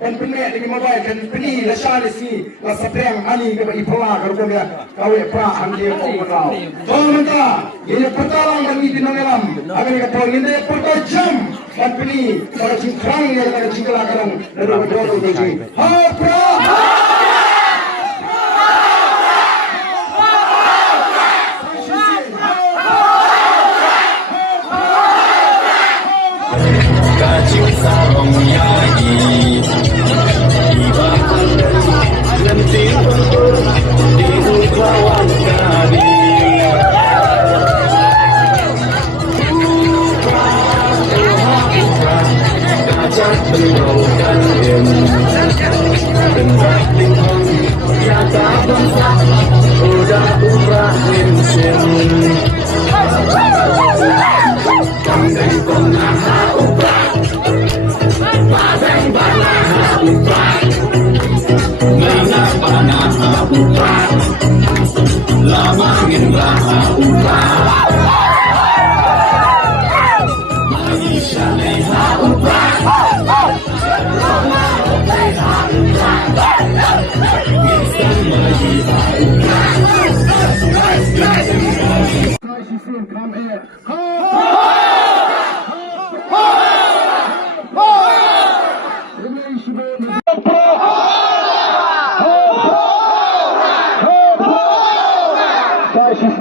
dan penek dengan mobile kan peni la shalisi la sapeng ani ke i Prah ka ko dia kawe Prah ande ko ko to menta ye patalang bagi dinongelam agar ka to inde porta jam dan peni para cingkrang ye ka cingkala karang dari do do ji ha Prah sarong yai ibakan nanti tempur di kawan kami gajah berlautan tengah lingkong jaga bangsa udah umrah mention kandang konaha umrah Padang banah upah, mengapa nama upah, lamangin baha upah, Malaysia leha upah, leha upah, Instan leha upah.